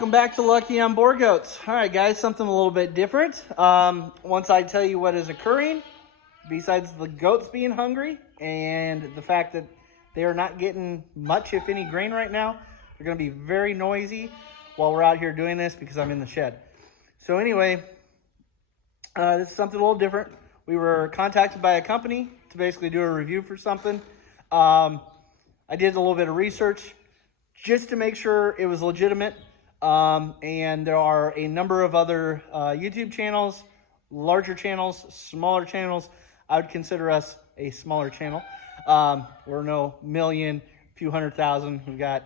welcome back to Lucky on Boar Goats. All right, guys, something a little bit different. Once I tell you what is occurring, besides the goats being hungry and the fact that they are not getting much, if any, grain right now, they're going to be very noisy while we're out here doing this because I'm in the shed. So anyway, this is something a little different. We were contacted by a company to basically do a review for something. I did a little bit of research just to make sure it was legitimate. And there are a number of other YouTube channels, larger channels, smaller channels. I would consider us a smaller channel. We're no million, few 100,000. We've got,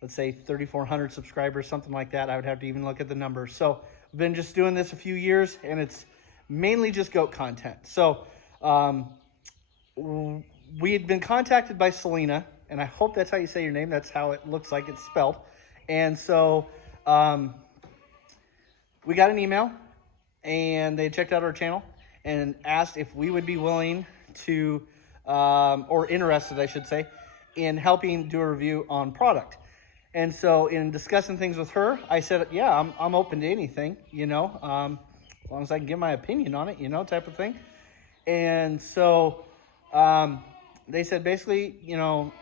let's say, 3,400 subscribers, something like that. I would have to even look at the numbers. So I've been just doing this a few years, and it's mainly just goat content. So we had been contacted by Celena, and I hope that's how you say your name. That's how it looks like it's spelled. And so we got an email, and they checked out our channel and asked if we would be willing to, or interested, I should say, in helping do a review on product. And so in discussing things with her, I said, yeah, I'm open to anything, you know, as long as I can give my opinion on it, you know, type of thing. And so they said basically, you know,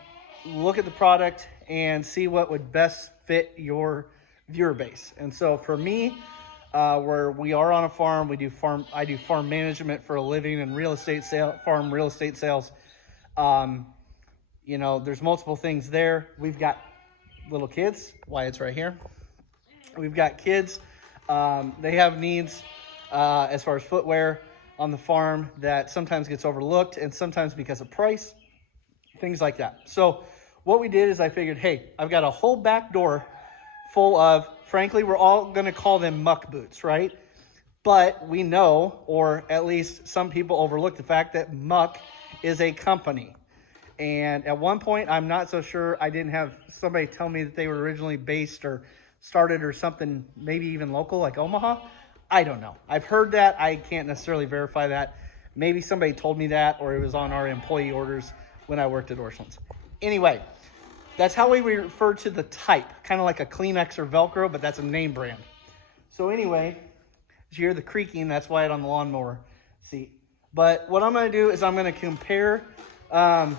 look at the product and see what would best fit your viewer base. And so for me, where we are on a farm, I do farm management for a living and farm real estate sales. You know, there's multiple things there. We've got little kids. Wyatt's right here. We've got kids. They have needs as far as footwear on the farm that sometimes gets overlooked, and sometimes because of price, things like that. So what we did is I figured, hey, I've got a whole back door full of, frankly, we're all going to call them muck boots, right? But we know, or at least some people overlook the fact that Muck is a company. And at one point, I'm not so sure, I didn't have somebody tell me that they were originally based or started or something, maybe even local, like Omaha. I don't know. I've heard that. I can't necessarily verify that. Maybe somebody told me that, or it was on our employee orders when I worked at Orscheln's. Anyway, that's how we refer to the type, kind of like a Kleenex or Velcro, but that's a name brand. So anyway, as you hear the creaking, that's Wyatt on the lawnmower seat. But what I'm going to do is I'm going to compare, and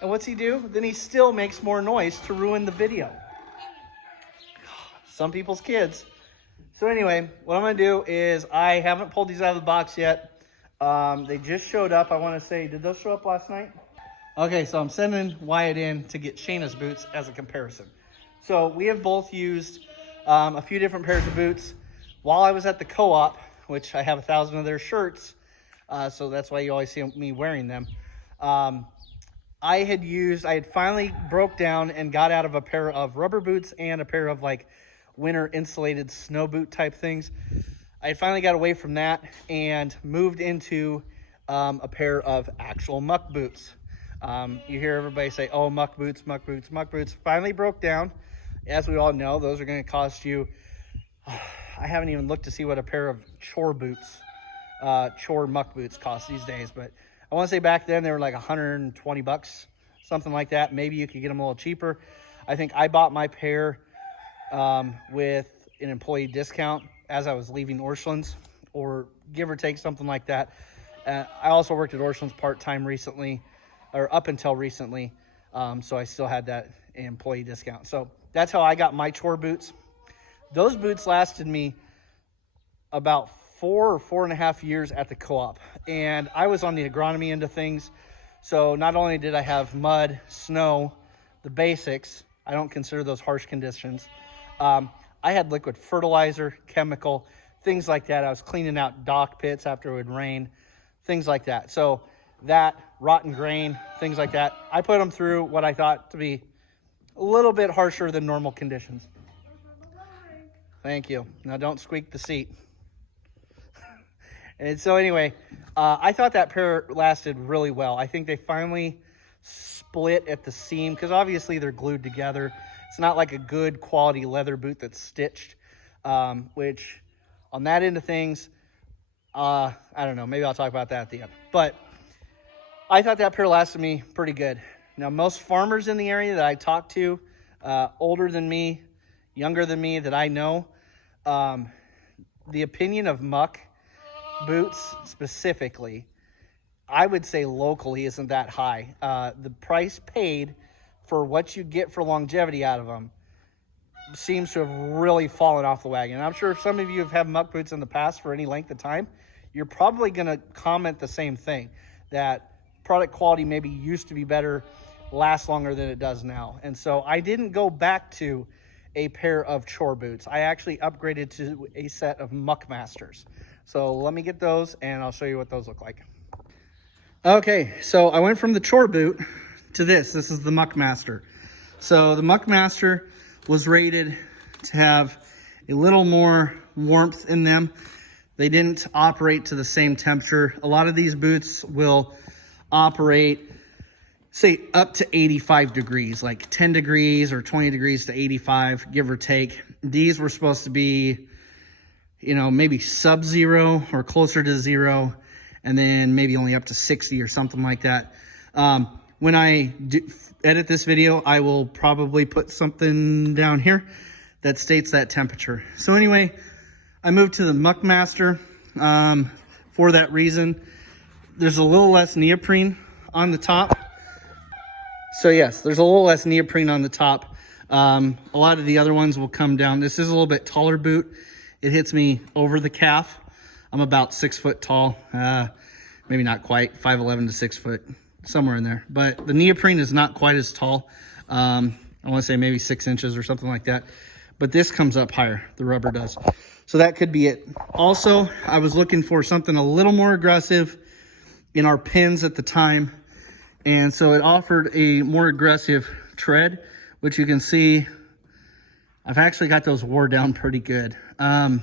what's he do? Then he still makes more noise to ruin the video. Some people's kids. So anyway, what I'm going to do is I haven't pulled these out of the box yet. They just showed up. I want to say, did those show up last night? Okay, so I'm sending Wyatt in to get Shayna's boots as a comparison. So we have both used a few different pairs of boots. While I was at the co-op, which I have 1,000 of their shirts, so that's why you always see me wearing them. I had finally broke down and got out of a pair of rubber boots and a pair of like winter insulated snow boot type things. I had finally got away from that and moved into a pair of actual muck boots. You hear everybody say, oh, muck boots, muck boots, muck boots. Finally broke down. As we all know, those are going to cost you, I haven't even looked to see what a pair of chore muck boots cost these days, but I want to say back then they were like 120 bucks, something like that. Maybe you could get them a little cheaper. I think I bought my pair with an employee discount as I was leaving Orscheln's, or give or take something like that. I also worked at Orscheln's part-time recently, or up until recently, so I still had that employee discount. So that's how I got my chore boots. Those boots lasted me about 4 or 4.5 years at the co-op, and I was on the agronomy end of things. So not only did I have mud, snow, the basics, I don't consider those harsh conditions. I had liquid fertilizer, chemical, things like that. I was cleaning out dock pits after it would rain, things like that. So that, rotten grain, things like that, I put them through what I thought to be a little bit harsher than normal conditions. Thank you. Now don't squeak the seat. And so anyway, I thought that pair lasted really well. I think they finally split at the seam because obviously they're glued together. It's not like a good quality leather boot that's stitched, which on that end of things, I don't know. Maybe I'll talk about that at the end. But I thought that pair lasted me pretty good. Now, most farmers in the area that I talked to, older than me, younger than me that I know, the opinion of muck boots specifically, I would say locally isn't that high. The price paid for what you get for longevity out of them seems to have really fallen off the wagon. And I'm sure if some of you have had muck boots in the past for any length of time, you're probably going to comment the same thing, that product quality maybe used to be better, lasts longer than it does now. And so I didn't go back to a pair of chore boots. I actually upgraded to a set of Muck Masters. So let me get those and I'll show you what those look like. Okay, so I went from the chore boot to this. This is the Muck Master. So the Muck Master was rated to have a little more warmth in them. They didn't operate to the same temperature. A lot of these boots will operate, say, up to 85 degrees, like 10 degrees or 20 degrees to 85, give or take. These were supposed to be, you know, maybe sub-zero or closer to zero, and then maybe only up to 60 or something like that. When I edit this video, I will probably put something down here that states that temperature. So anyway, I moved to the Muck Master for that reason. There's a little less neoprene on the top. So yes, there's a little less neoprene on the top. A lot of the other ones will come down. This is a little bit taller boot. It hits me over the calf. I'm about 6 foot tall. Maybe not quite, 5'11" to 6 foot, somewhere in there. But the neoprene is not quite as tall. I want to say maybe 6 inches or something like that. But this comes up higher, the rubber does. So that could be it. Also, I was looking for something a little more aggressive in our pins at the time. And so it offered a more aggressive tread, which you can see, I've actually got those wore down pretty good. I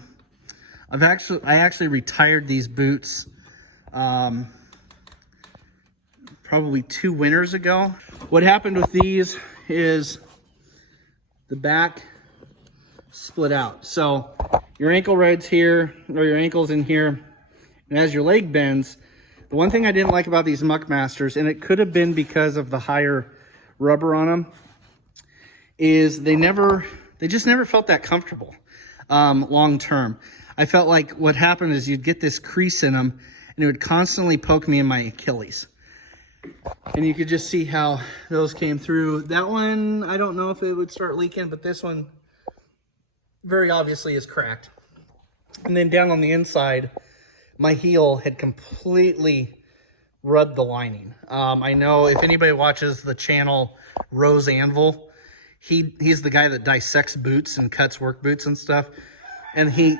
actually retired these boots probably 2 winters ago. What happened with these is the back split out. So your ankle ride's here, or your ankle's in here, and as your leg bends, the one thing I didn't like about these Muck Masters, and it could have been because of the higher rubber on them, is they just never felt that comfortable long term. I felt like what happened is you'd get this crease in them and it would constantly poke me in my Achilles. And you could just see how those came through. That one, I don't know if it would start leaking, but this one very obviously is cracked. And then down on the inside, my heel had completely rubbed the lining. I know if anybody watches the channel Rose Anvil, he's the guy that dissects boots and cuts work boots and stuff. And I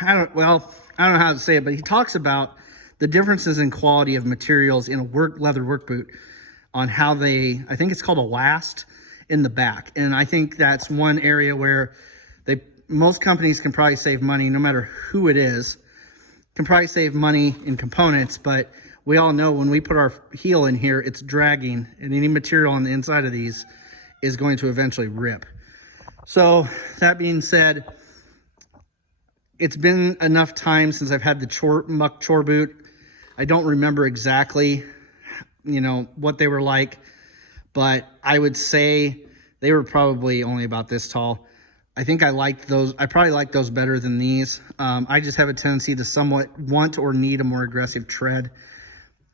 don't know how to say it, but he talks about the differences in quality of materials in a leather work boot on how I think it's called a last in the back. And I think that's one area where most companies can probably save money, no matter who it is, can probably save money in components, but we all know when we put our heel in here, it's dragging, and any material on the inside of these is going to eventually rip. So that being said, it's been enough time since I've had the Muck chore boot. I don't remember exactly, what they were like, but I would say they were probably only about this tall. I think I liked those. I probably like those better than these. I just have a tendency to somewhat want or need a more aggressive tread,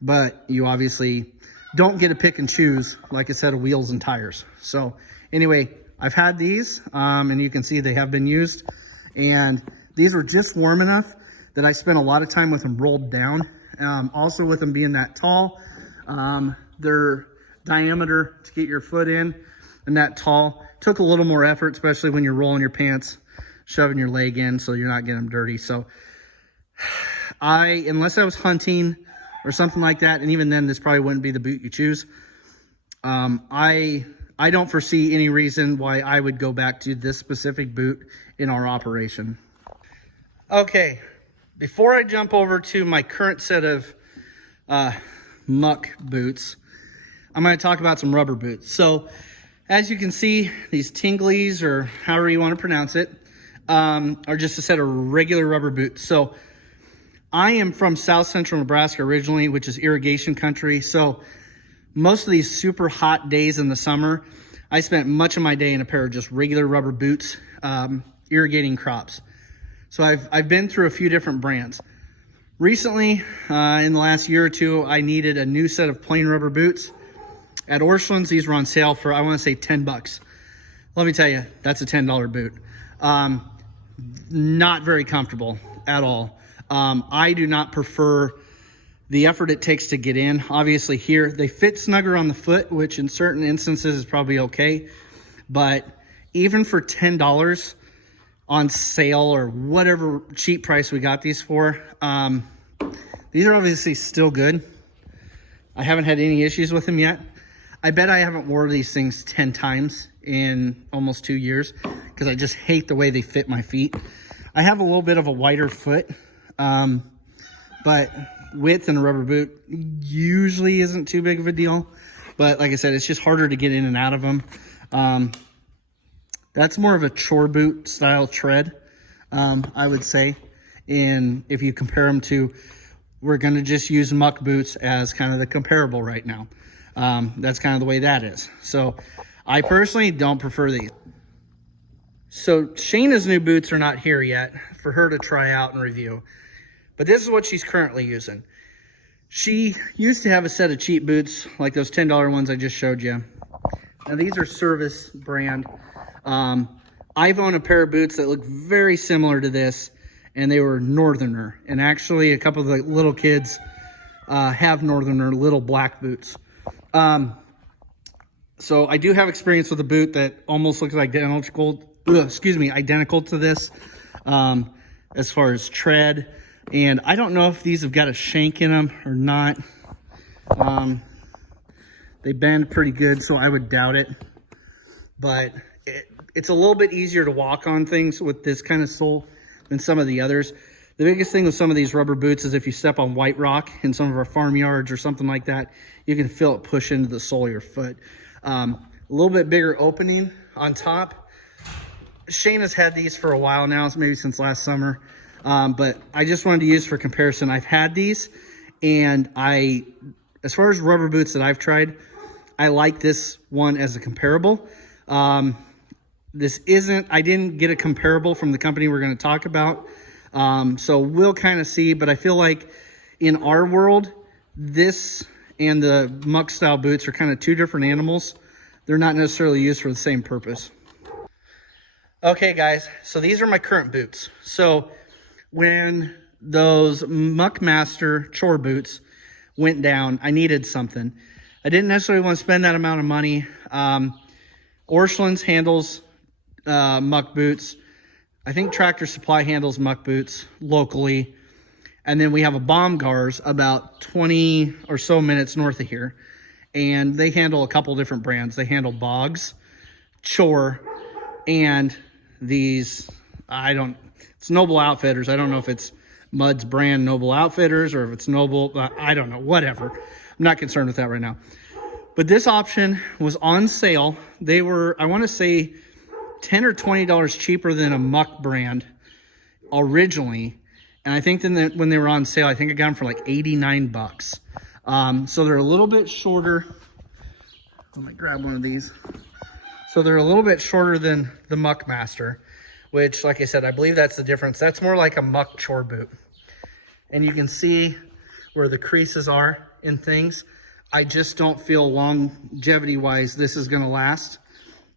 but you obviously don't get to pick and choose like a set of wheels and tires. So anyway, I've had these, and you can see they have been used, and these were just warm enough that I spent a lot of time with them rolled down. Also with them being that tall, their diameter to get your foot in and that tall took a little more effort, especially when you're rolling your pants, shoving your leg in so you're not getting them dirty. So unless I was hunting or something like that, and even then this probably wouldn't be the boot you choose, I don't foresee any reason why I would go back to this specific boot in our operation. Okay, before I jump over to my current set of Muck boots, I'm going to talk about some rubber boots. So as you can see, these Tinglies, or however you want to pronounce it, are just a set of regular rubber boots. So I am from South Central Nebraska originally, which is irrigation country. So most of these super hot days in the summer, I spent much of my day in a pair of just regular rubber boots, irrigating crops. So I've been through a few different brands. Recently, in the last year or two, I needed a new set of plain rubber boots. At Orscheln's, these were on sale for, I want to say, 10 bucks. Let me tell you, that's a $10 boot. Not very comfortable at all. I do not prefer the effort it takes to get in. Obviously here, they fit snugger on the foot, which in certain instances is probably okay. But even for $10 on sale or whatever cheap price we got these for, these are obviously still good. I haven't had any issues with them yet. I bet I haven't worn these things 10 times in almost 2 years because I just hate the way they fit my feet. I have a little bit of a wider foot, but width in a rubber boot usually isn't too big of a deal. But like I said, it's just harder to get in and out of them. That's more of a chore boot style tread, I would say. And if you compare them to, we're going to just use muck boots as kind of the comparable right now. That's kind of the way that is. So I personally don't prefer these. So Shayna's new boots are not here yet for her to try out and review. But this is what she's currently using. She used to have a set of cheap boots like those $10 ones I just showed you. Now these are Service brand. I've owned a pair of boots that look very similar to this, and they were Northerner. And actually a couple of the little kids have Northerner little black boots. So I do have experience with a boot that almost looks identical to this, as far as tread. And I don't know if these have got a shank in them or not. They bend pretty good, so I would doubt it. But it's a little bit easier to walk on things with this kind of sole than some of the others. The biggest thing with some of these rubber boots is if you step on white rock in some of our farmyards or something like that, you can feel it push into the sole of your foot. A little bit bigger opening on top. Shayna's had these for a while now, maybe since last summer. But I just wanted to use for comparison. I've had these, and as far as rubber boots that I've tried, I like this one as a comparable. I didn't get a comparable from the company we're going to talk about. So we'll kind of see, but I feel like in our world, this and the muck style boots are kind of two different animals. They're not necessarily used for the same purpose. Okay guys, so these are my current boots. So when those Muckmaster chore boots went down, I needed something. I didn't necessarily want to spend that amount of money. Orscheln's handles muck boots. I think Tractor Supply handles muck boots locally. And then we have a Baumgars about 20 or so minutes north of here. And they handle a couple different brands. They handle Boggs, Chore, and these, it's Noble Outfitters. I don't know if it's Mud's brand Noble Outfitters or if it's Noble, I don't know, whatever. I'm not concerned with that right now. But this option was on sale. They were, I want to say, $10 or $20 cheaper than a muck brand originally. And I think then when they were on sale, I think I got them for like 89 bucks. So they're a little bit shorter. Let me grab one of these. So they're a little bit shorter than the Muckmaster, which, like I said, I believe that's the difference. That's more like a muck chore boot. And you can see where the creases are in things. I just don't feel longevity-wise this is going to last,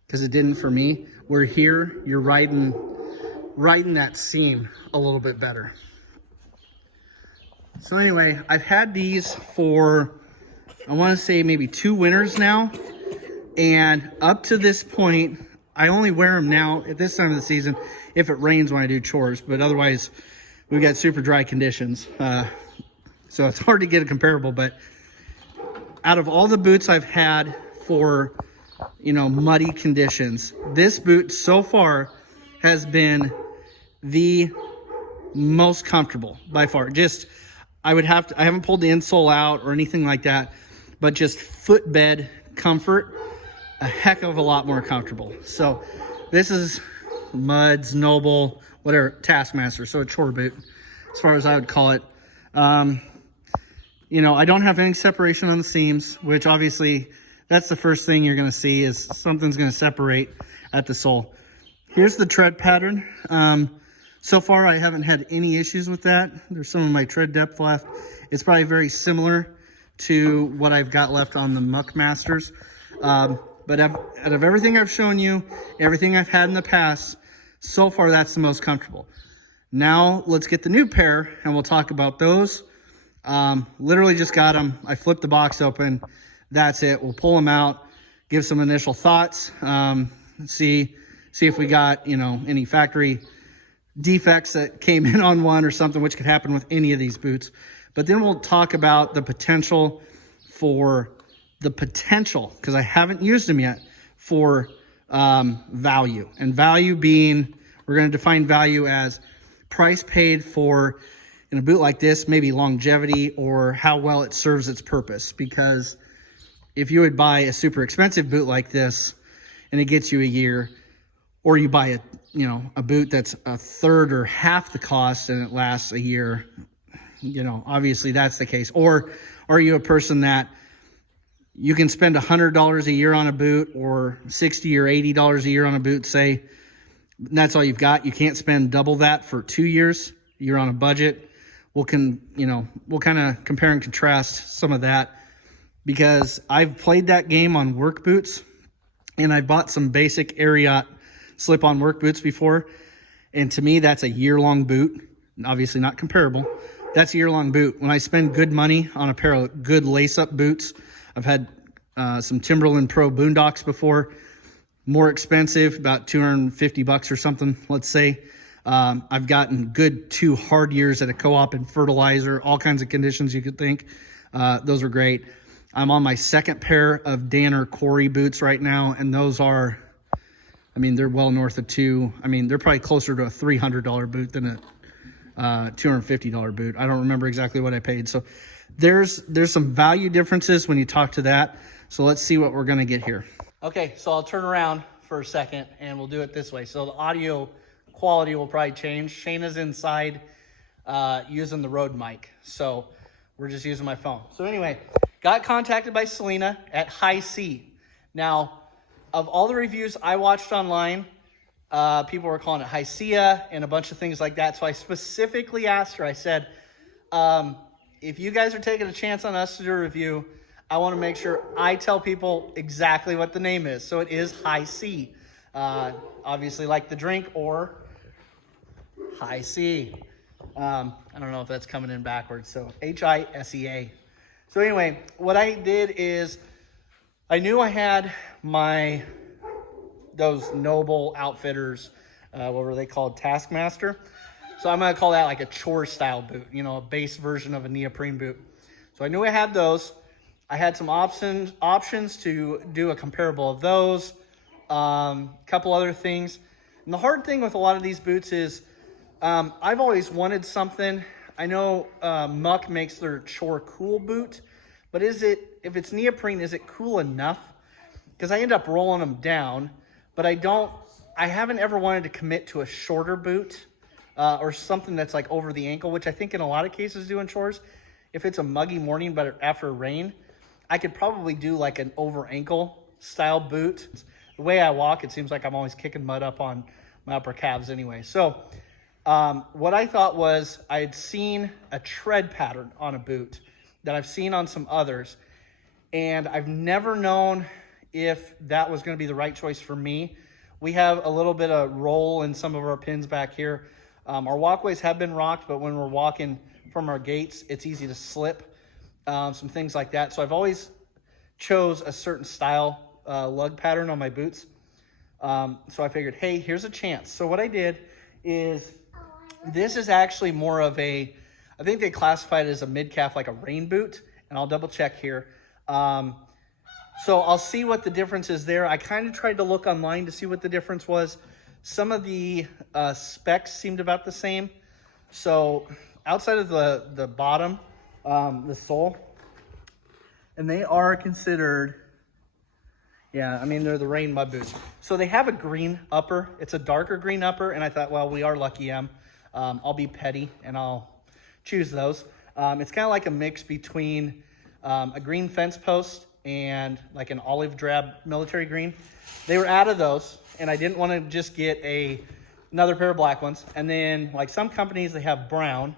because it didn't for me. Where here, you're riding that seam a little bit better. So anyway, I've had these for, I want to say maybe 2 winters now. And up to this point, I only wear them now at this time of the season if it rains when I do chores. But otherwise, we've got super dry conditions. So it's hard to get a comparable. But out of all the boots I've had for, muddy conditions, this boot so far has been the most comfortable by far. I haven't pulled the insole out or anything like that, but just footbed comfort, a heck of a lot more comfortable. So this is Mud's, Noble, whatever, Taskmaster, so a chore boot as far as I would call it. I don't have any separation on the seams, which obviously that's the first thing you're going to see is something's going to separate at the sole. Here's the tread pattern. So far, I haven't had any issues with that. There's some of my tread depth left. It's probably very similar to what I've got left on the Muck Masters. But out of everything I've shown you, everything I've had in the past, so far that's the most comfortable. Now let's get the new pair and we'll talk about those. Literally just got them. I flipped the box open. That's it. We'll pull them out, give some initial thoughts, see if we got, you know, any factory defects that came in on one or something, which could happen with any of these boots. But then we'll talk about the potential, because I haven't used them yet, for value. And value being, we're going to define value as price paid for, in a boot like this, maybe longevity or how well it serves its purpose. Because if you would buy a super expensive boot like this and it gets you a year, or you buy a boot that's a third or half the cost and it lasts a year, obviously that's the case. Or are you a person that you can spend $100 a year on a boot or $60 or $80 a year on a boot, say, and that's all you've got. You can't spend double that for 2 years. You're on a budget. We'll kind of compare and contrast some of that, because I've played that game on work boots and I bought some basic Ariat slip-on work boots before. And to me, that's a year-long boot. Obviously not comparable. That's a year-long boot. When I spend good money on a pair of good lace-up boots, I've had some Timberland Pro Boondocks before, more expensive, about $250 or something, let's say. I've gotten good 2 hard years at a co-op and fertilizer, all kinds of conditions you could think. Those were great. I'm on my second pair of Danner Corey boots right now, and those are, they're well north of they're probably closer to a $300 boot than a $250 boot. I don't remember exactly what I paid. So there's some value differences when you talk to that. So let's see what we're going to get here. Okay, so I'll turn around for a second and we'll do it this way. So the audio quality will probably change. Shayna's inside using the Rode mic, so we're just using my phone. So anyway, got contacted by Celena at Hisea. Now, of all the reviews I watched online, people were calling it Hisea and a bunch of things like that. So I specifically asked her, I said, if you guys are taking a chance on us to do a review, I want to make sure I tell people exactly what the name is. So it is Hisea. Obviously like the drink, or Hisea. I don't know if that's coming in backwards. So Hisea. So anyway, what I did is I knew I had those Noble Outfitters, what were they called? Taskmaster. So I'm going to call that like a chore style boot, a base version of a neoprene boot. So I knew I had those. I had some options to do a comparable of those, couple other things. And the hard thing with a lot of these boots is I've always wanted something. I know Muck makes their chore cool boot, but if it's neoprene, is it cool enough? Because I end up rolling them down, but I haven't ever wanted to commit to a shorter boot or something that's like over the ankle, which I think in a lot of cases doing chores, if it's a muggy morning but after rain, I could probably do like an over ankle style boot. The way I walk, it seems like I'm always kicking mud up on my upper calves anyway. So what I thought was, I had seen a tread pattern on a boot that I've seen on some others, and I've never known if that was going to be the right choice for me. We have a little bit of roll in some of our pins back here. Our walkways have been rocked, but when we're walking from our gates, it's easy to slip, some things like that. So I've always chose a certain style lug pattern on my boots. So I figured, hey, here's a chance. So what I did is, this is actually more of I think they classified it as a mid-calf, like a rain boot, and I'll double check here. So I'll see what the difference is there. I kind of tried to look online to see what the difference was. Some of the specs seemed about the same. So outside of the bottom, the sole, and they are considered, they're the rain mud boots. So they have a green upper. It's a darker green upper, and I thought, well, we are lucky I'll be petty and I'll choose those. It's kind of like a mix between a green fence post and like an olive drab military green. They were out of those, and I didn't want to just get another pair of black ones. And then like some companies, they have brown,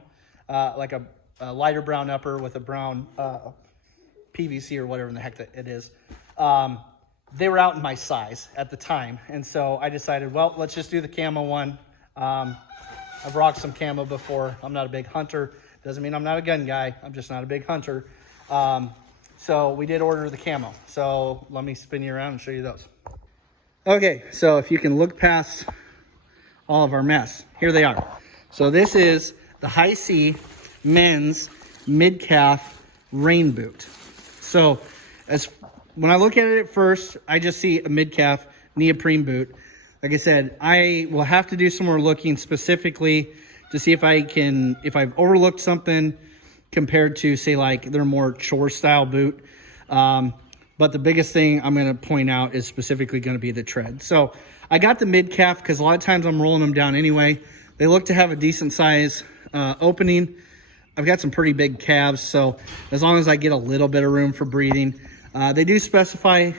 like a lighter brown upper with a brown PVC or whatever in the heck that it is. They were out in my size at the time. And so I decided, well, let's just do the camo one. I've rocked some camo before. I'm not a big hunter. Doesn't mean I'm not a gun guy. I'm just not a big hunter. So we did order the camo. So let me spin you around and show you those. Okay, so if you can look past all of our mess, here they are. So this is the Hisea men's mid-calf rain boot. So when I look at it at first, I just see a mid-calf neoprene boot. Like I said, I will have to do some more looking specifically to see if I've overlooked something compared to, say, like their more chore style boot. But the biggest thing I'm going to point out is specifically going to be the tread. So I got the mid calf because a lot of times I'm rolling them down anyway. They look to have a decent size opening. I've got some pretty big calves, so as long as I get a little bit of room for breathing. They do specify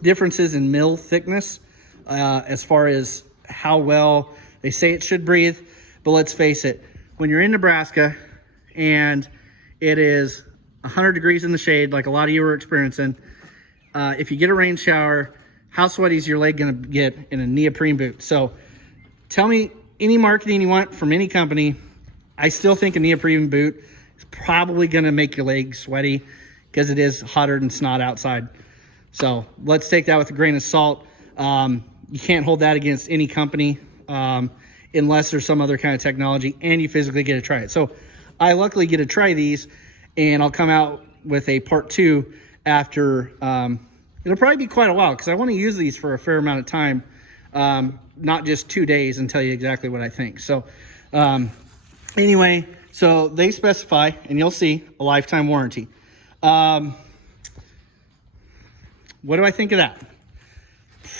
differences in mill thickness as far as how well they say it should breathe. But let's face it, when you're in Nebraska and it is 100 degrees in the shade, like a lot of you are experiencing, if you get a rain shower, how sweaty is your leg going to get in a neoprene boot? So tell me any marketing you want from any company. I still think a neoprene boot is probably going to make your legs sweaty because it is hotter than snot outside. So let's take that with a grain of salt. You can't hold that against any company unless there's some other kind of technology and you physically get to try it. So I luckily get to try these, and I'll come out with a part 2 after. It'll probably be quite a while because I want to use these for a fair amount of time, not just 2 days, and tell you exactly what I think. So anyway, so they specify, and you'll see, a lifetime warranty. What do I think of that?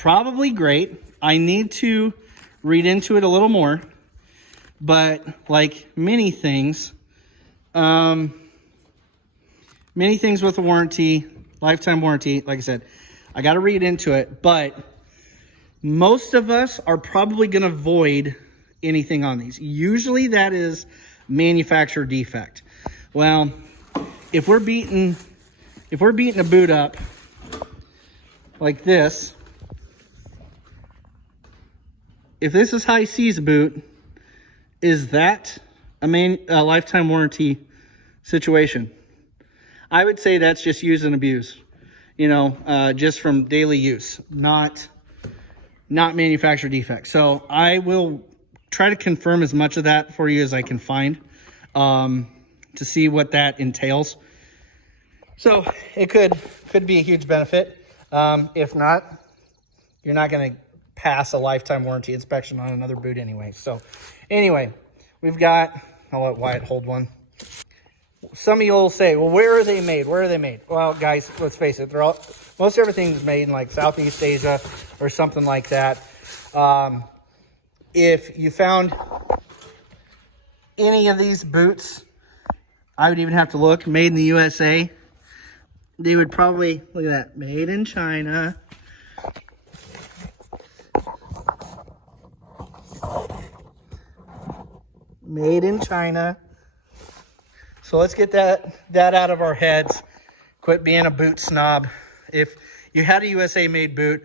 Probably great. I need to read into it a little more, but like many things with a warranty, lifetime warranty, like I said, I got to read into it, but most of us are probably going to avoid anything on these. Usually that is manufacturer defect. Well, if we're beating a boot up like this, if this is Hisea's boot, is that a lifetime warranty situation? I would say that's just use and abuse, just from daily use, not manufacturer defect. So I will try to confirm as much of that for you as I can find to see what that entails. So it could be a huge benefit. If not, you're not going to pass a lifetime warranty inspection on another boot anyway. So anyway, we've got, I'll let Wyatt hold one. Some of you will say, well, where are they made? Where are they made? Well, guys, let's face it. Most everything's made in like Southeast Asia or something like that. If you found any of these boots, I would even have to look, made in the USA, they would probably, look at that, made in China. Made in China. So let's get that out of our heads. Quit being a boot snob. If you had a USA made boot,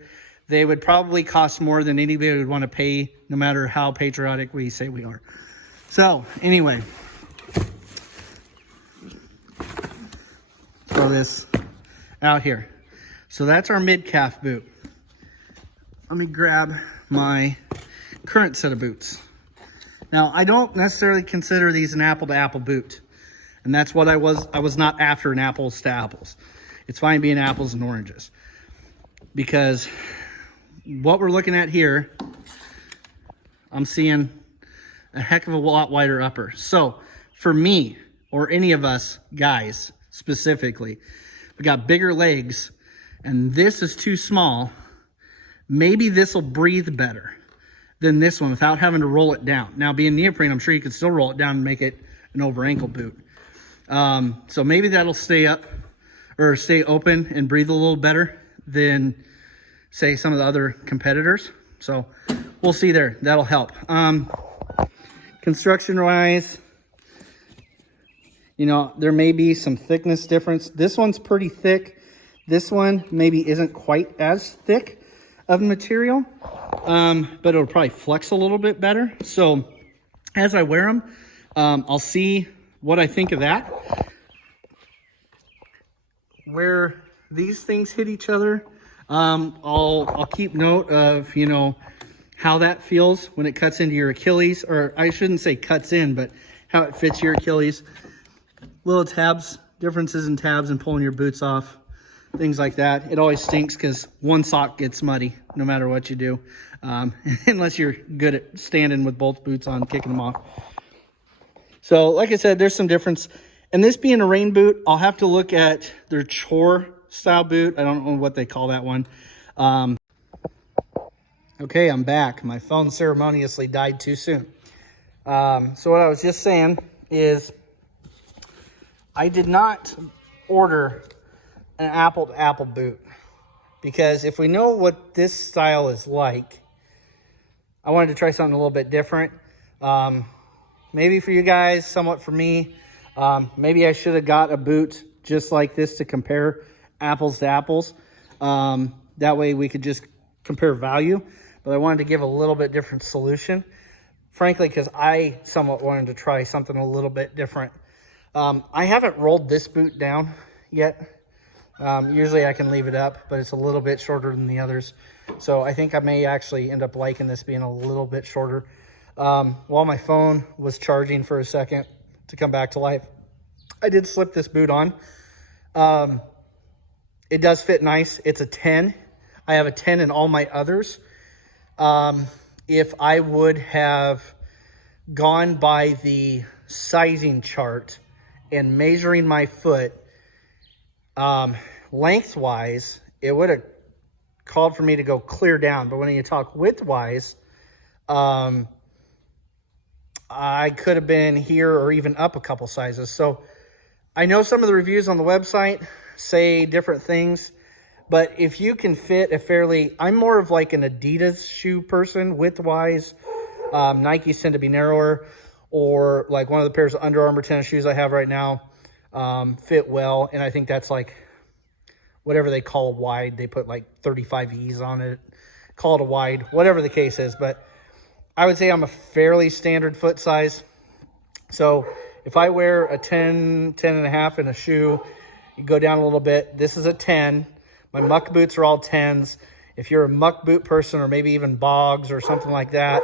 they would probably cost more than anybody would want to pay, no matter how patriotic we say we are. So anyway, throw this out here. So that's our mid-calf boot. Let me grab my current set of boots. Now, I don't necessarily consider these an apple-to-apple boot. And that's what I was not after an apples to apples. It's fine being apples and oranges. Because what we're looking at here, I'm seeing a heck of a lot wider upper. So for me, or any of us guys specifically, we got bigger legs and this is too small. Maybe this will breathe better than this one without having to roll it down. Now, being neoprene, I'm sure you could still roll it down and make it an over ankle boot. So maybe that'll stay up or stay open and breathe a little better than, say, some of the other competitors. So we'll see there. That'll help. Construction wise, you know, there may be some thickness difference. This one's pretty thick. This one maybe isn't quite as thick of material, but it'll probably flex a little bit better. So as I wear them, I'll see what I think of that. Where these things hit each other, I'll keep note of, you know, how that feels when it cuts into your Achilles, or I shouldn't say cuts in, but how it fits your Achilles. Little tabs, differences in tabs and pulling your boots off, things like that. It always stinks because one sock gets muddy no matter what you do, unless you're good at standing with both boots on, kicking them off. So like I said, there's some difference. And this being a rain boot, I'll have to look at their chore style boot. I don't know what they call that one. Okay, I'm back. My phone ceremoniously died too soon. So what I was just saying is I did not order an apple-to-apple boot, because if we know what this style is like, I wanted to try something a little bit different. Maybe for you guys, somewhat for me. Maybe I should have got a boot just like this to compare apples to apples. That way we could just compare value. But I wanted to give a little bit different solution, frankly, because I somewhat wanted to try something a little bit different. I haven't rolled this boot down yet. Usually I can leave it up, but it's a little bit shorter than the others. So I think I may actually end up liking this being a little bit shorter. While my phone was charging for a second to come back to life, I did slip this boot on. It does fit nice. It's a 10. I have a 10 in all my others. If I would have gone by the sizing chart and measuring my foot, lengthwise, it would have called for me to go clear down. But when you talk widthwise, I could have been here or even up a couple sizes. So I know some of the reviews on the website say different things, but if you can fit a fairly, I'm more of like an Adidas shoe person widthwise. Nikes tend to be narrower, or like one of the pairs of Under Armour tennis shoes I have right now fit well. And I think that's like whatever they call wide. They put like 35 E's on it, call it a wide, whatever the case is. But I would say I'm a fairly standard foot size. So if I wear a 10, 10 and a half in a shoe, you go down a little bit. This is a 10. My muck boots are all 10s. If you're a muck boot person, or maybe even bogs or something like that,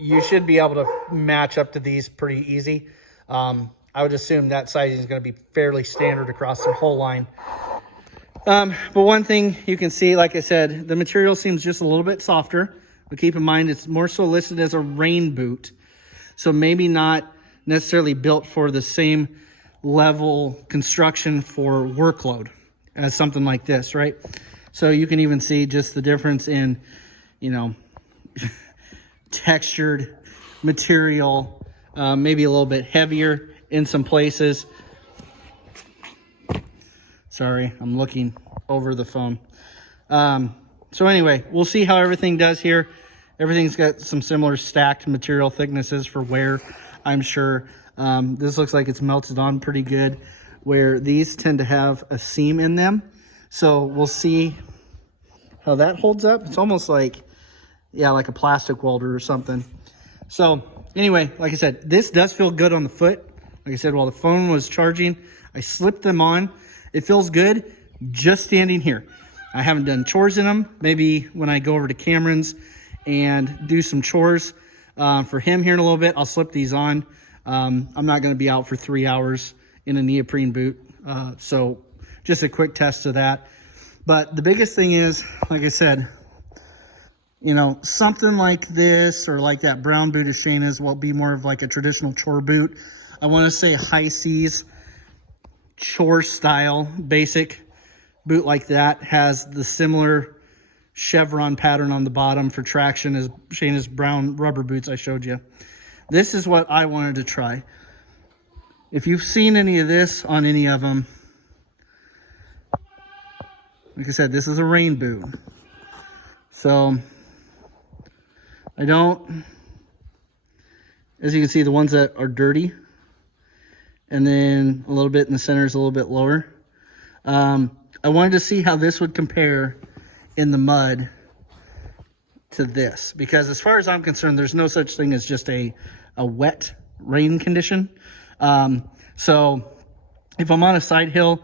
you should be able to match up to these pretty easy. I would assume that sizing is going to be fairly standard across the whole line. But one thing you can see, like I said, the material seems just a little bit softer. But keep in mind, it's more so listed as a rain boot. So maybe not necessarily built for the same level construction for workload as something like this, right? So you can even see just the difference in, you know, textured material, maybe a little bit heavier in some places. Sorry, I'm looking over the phone. So anyway, we'll see how everything does here. Everything's got some similar stacked material thicknesses for wear, I'm sure. This looks like it's melted on pretty good, where these tend to have a seam in them. So we'll see how that holds up. It's almost like, yeah, like a plastic welder or something. So anyway, like I said, this does feel good on the foot. Like I said, while the phone was charging, I slipped them on. It feels good just standing here. I haven't done chores in them. Maybe when I go over to Cameron's and do some chores for him here in a little bit, I'll slip these on. I'm not going to be out for 3 hours in a neoprene boot. So just a quick test of that. But the biggest thing is, like I said, you know, something like this or like that brown boot of Shayna's will be more of like a traditional chore boot. I want to say high seas chore style basic boot like that has the similar chevron pattern on the bottom for traction as Shayna's brown rubber boots I showed you. This is what I wanted to try. If you've seen any of this on any of them, Like I said, this is a rain boot. So I don't, as you can see, the ones that are dirty, and then a little bit in the center is a little bit lower. I wanted to see how this would compare in the mud to this, because as far as I'm concerned, there's no such thing as just a wet rain condition. So if I'm on a side hill,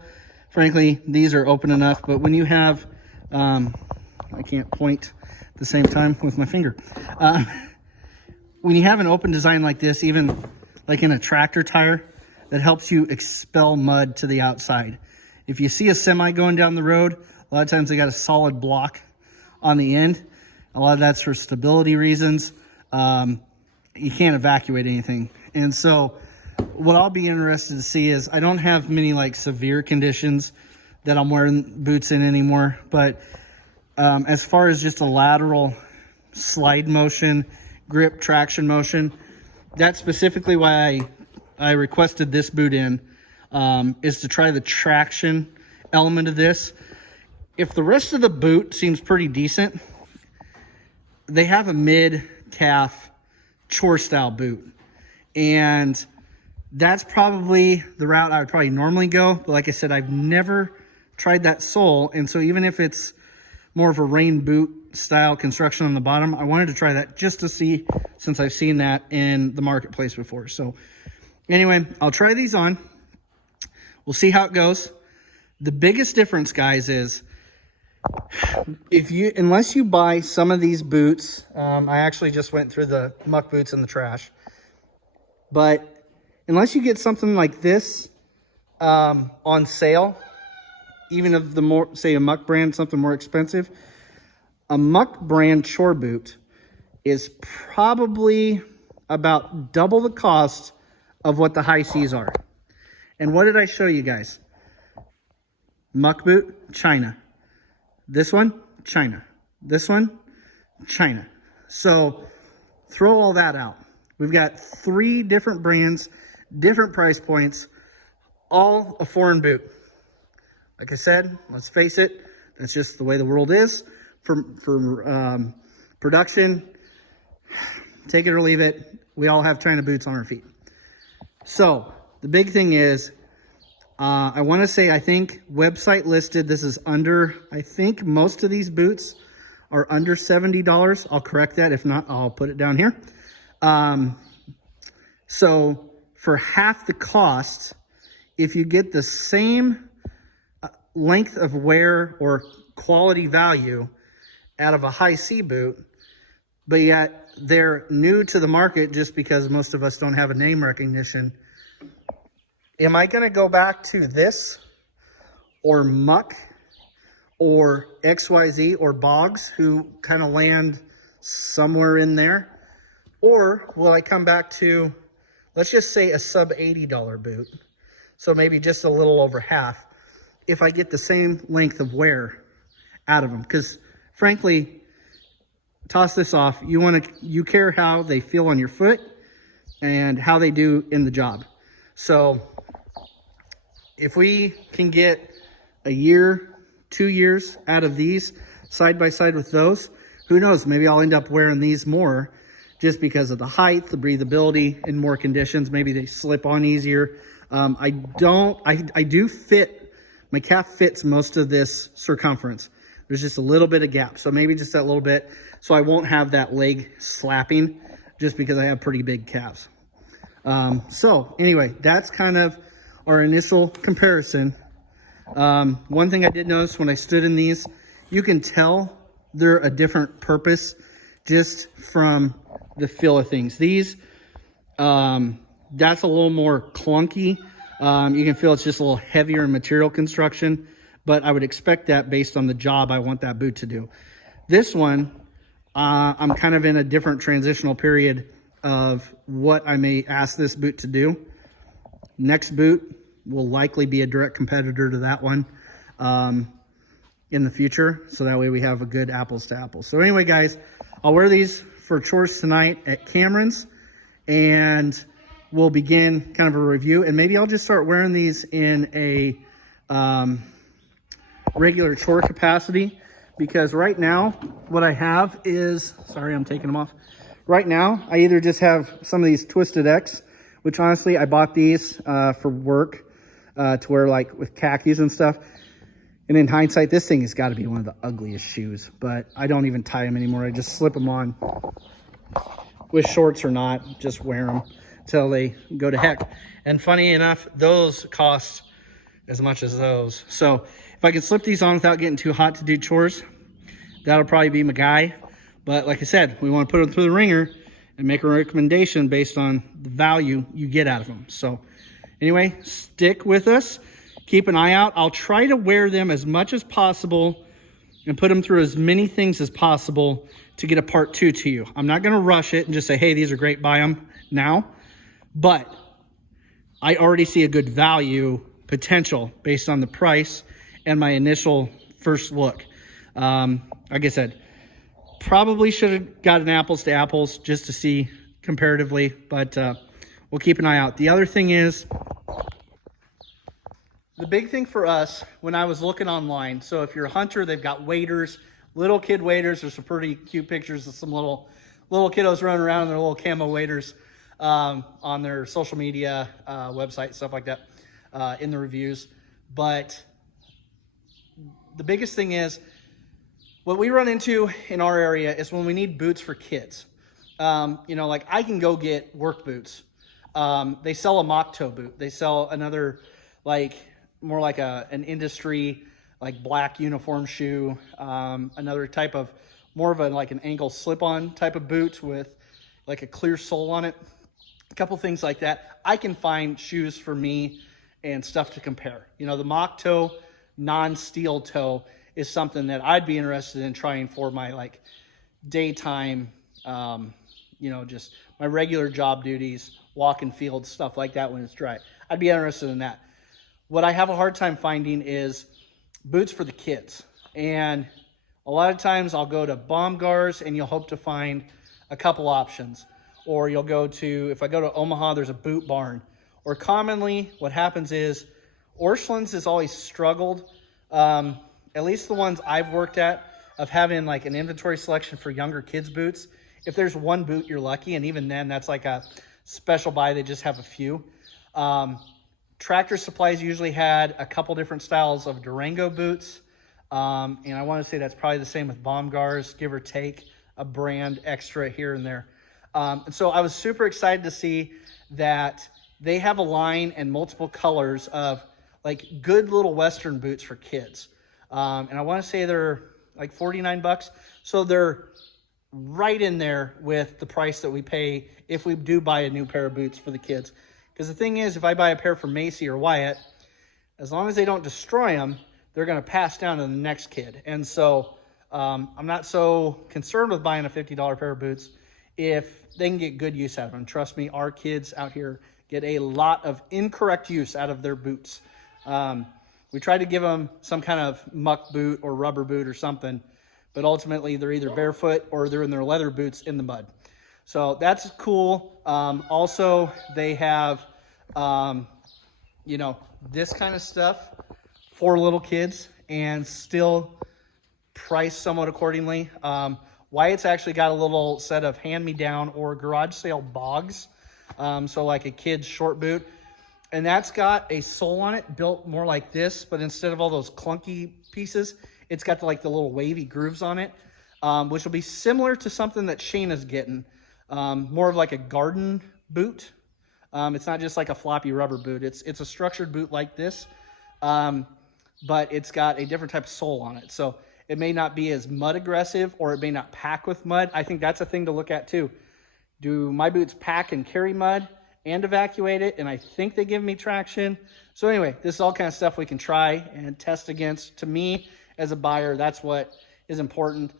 frankly, these are open enough, but when you have, I can't point at the same time with my finger. When you have an open design like this, even like in a tractor tire, that helps you expel mud to the outside. If you see a semi going down the road, a lot of times they got a solid block on the end. A lot of that's for stability reasons. You can't evacuate anything. And so what I'll be interested to see is, I don't have many like severe conditions that I'm wearing boots in anymore, but as far as just a lateral slide motion, grip traction motion, that's specifically why I requested this boot in, is to try the traction element of this. If the rest of the boot seems pretty decent, they have a mid-calf chore style boot, and that's probably the route I would probably normally go. But like I said, I've never tried that sole, and so even if it's more of a rain boot style construction on the bottom, I wanted to try that just to see, since I've seen that in the marketplace before. So anyway, I'll try these on. We'll see how it goes. The biggest difference, guys, is unless you buy some of these boots, I actually just went through the muck boots in the trash, but unless you get something like this on sale, even of the more, say a muck brand, something more expensive, a muck brand chore boot is probably about double the cost of what the Hiseas are. And what did I show you guys? Muck boot, China. This one, China. This one, China. So throw all that out. We've got 3 different brands, different price points, all a foreign boot. Like I said, let's face it, that's just the way the world is. For production, take it or leave it, we all have China boots on our feet. So the big thing is, I want to say, I think website listed, this is under, I think most of these boots are under $70. I'll correct that. If not, I'll put it down here. So for half the cost, if you get the same length of wear or quality value out of a Hisea boot, but yet they're new to the market just because most of us don't have a name recognition, am I going to go back to this or Muck or XYZ or Boggs, who kind of land somewhere in there? Or will I come back to, let's just say, a sub $80 boot, so maybe just a little over half, if I get the same length of wear out of them? Because frankly, toss this off, you care how they feel on your foot and how they do in the job. So if we can get a year, 2 years out of these side by side with those, who knows, maybe I'll end up wearing these more just because of the height, the breathability in more conditions. Maybe they slip on easier. I do fit, my calf fits most of this circumference. There's just a little bit of gap, so maybe just that little bit, so I won't have that leg slapping just because I have pretty big calves. So anyway, that's kind of our initial comparison. One thing I did notice when I stood in these, you can tell they're a different purpose just from the feel of things. These, that's a little more clunky. You can feel it's just a little heavier in material construction, but I would expect that based on the job I want that boot to do. This one, I'm kind of in a different transitional period of what I may ask this boot to do. Next boot will likely be a direct competitor to that one in the future, so that way we have a good apples to apples. So anyway, guys, I'll wear these for chores tonight at Cameron's, and we'll begin kind of a review, and maybe I'll just start wearing these in a regular chore capacity, because right now what I have is, sorry, I'm taking them off. Right now, I either just have some of these Twisted X, which honestly, I bought these for work to wear like with khakis and stuff. And in hindsight, this thing has got to be one of the ugliest shoes, but I don't even tie them anymore. I just slip them on with shorts or not, just wear them till they go to heck. And funny enough, those cost as much as those. So if I can slip these on without getting too hot to do chores, that'll probably be my guy. But like I said, we want to put them through the ringer and make a recommendation based on the value you get out of them. So anyway, stick with us. Keep an eye out. I'll try to wear them as much as possible and put them through as many things as possible to get a part 2 to you. I'm not going to rush it and just say, hey, these are great, buy them now. But I already see a good value potential based on the price and my initial first look. Like I said, probably should have gotten apples to apples just to see comparatively, but we'll keep an eye out. The other thing is, the big thing for us when I was looking online, so if you're a hunter, they've got waders, little kid waders. There's some pretty cute pictures of some little kiddos running around in their little camo waders on their social media website, stuff like that, in the reviews. But the biggest thing is, what we run into in our area is when we need boots for kids. You know, like I can go get work boots. They sell a mock toe boot. They sell another, like, more like an industry, like black uniform shoe. Another type of, more of a, like an ankle slip-on type of boot with like a clear sole on it. A couple things like that. I can find shoes for me and stuff to compare. You know, the mock toe, non-steel toe is something that I'd be interested in trying for my like daytime, you know, just my regular job duties, walking fields, stuff like that when it's dry. I'd be interested in that. What I have a hard time finding is boots for the kids. And a lot of times I'll go to Baumgars and you'll hope to find a couple options. Or you'll go to, if I go to Omaha, there's a Boot Barn. Or commonly what happens is Orscheln's has always struggled, at least the ones I've worked at, of having like an inventory selection for younger kids' boots. If there's one boot, you're lucky. And even then, that's like a special buy. They just have a few. Tractor Supply's usually had a couple different styles of Durango boots. And I want to say that's probably the same with Baumgars, give or take a brand extra here and there. And so I was super excited to see that they have a line and multiple colors of like good little Western boots for kids. And I want to say they're like $49. So they're right in there with the price that we pay if we do buy a new pair of boots for the kids. Because the thing is, if I buy a pair from Macy or Wyatt, as long as they don't destroy them, they're going to pass down to the next kid. And so I'm not so concerned with buying a $50 pair of boots if they can get good use out of them. Trust me, our kids out here get a lot of incorrect use out of their boots. We try to give them some kind of muck boot or rubber boot or something, but ultimately they're either barefoot or they're in their leather boots in the mud. So that's cool. Also, they have, you know, this kind of stuff for little kids and still priced somewhat accordingly. Wyatt's actually got a little set of hand-me-down or garage sale bogs. So like a kid's short boot. And that's got a sole on it built more like this, but instead of all those clunky pieces, it's got like the little wavy grooves on it, which will be similar to something that Shayna's getting. More of like a garden boot. It's not just like a floppy rubber boot. It's a structured boot like this, but it's got a different type of sole on it. So it may not be as mud aggressive, or it may not pack with mud. I think that's a thing to look at too. Do my boots pack and carry mud and evacuate it? And I think they give me traction. So anyway, this is all kind of stuff we can try and test against. To me, as a buyer, that's what is important.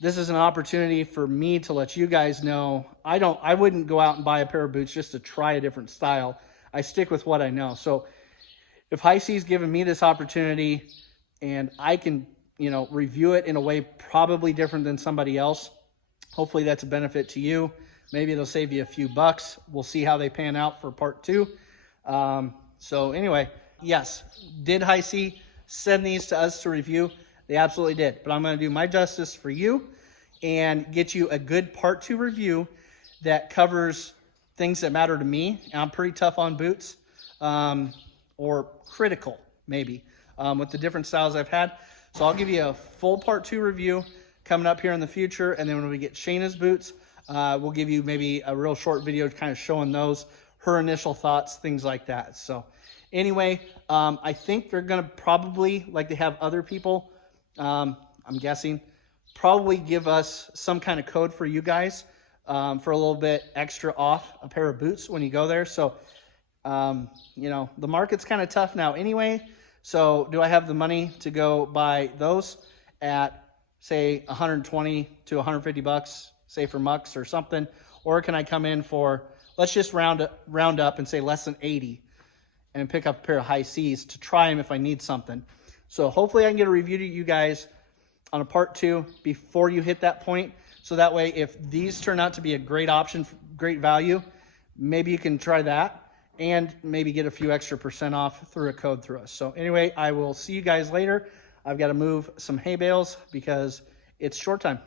This is an opportunity for me to let you guys know. I wouldn't go out and buy a pair of boots just to try a different style. I stick with what I know. So if Hisea's given me this opportunity and I can, you know, review it in a way probably different than somebody else, hopefully that's a benefit to you. Maybe it'll save you a few bucks. We'll see how they pan out for part 2. So anyway, yes, did Hisea send these to us to review. They absolutely did. But I'm going to do my justice for you and get you a good part 2 review that covers things that matter to me. I'm pretty tough on boots, or critical maybe, with the different styles I've had. So I'll give you a full part 2 review coming up here in the future. And then when we get Shayna's boots, we'll give you maybe a real short video kind of showing those, her initial thoughts, things like that. So anyway, I think they're going to probably, like they have other people, I'm guessing, probably give us some kind of code for you guys for a little bit extra off a pair of boots when you go there. So, you know, the market's kind of tough now anyway. So do I have the money to go buy those at, say, 120 to 150 bucks, say for mucks or something? Or can I come in for, let's just round up and say less than 80 and pick up a pair of high C's to try them if I need something. So hopefully I can get a review to you guys on a part 2 before you hit that point. So that way, if these turn out to be a great option, great value, maybe you can try that and maybe get a few extra % off through a code through us. So anyway, I will see you guys later. I've got to move some hay bales because it's short time.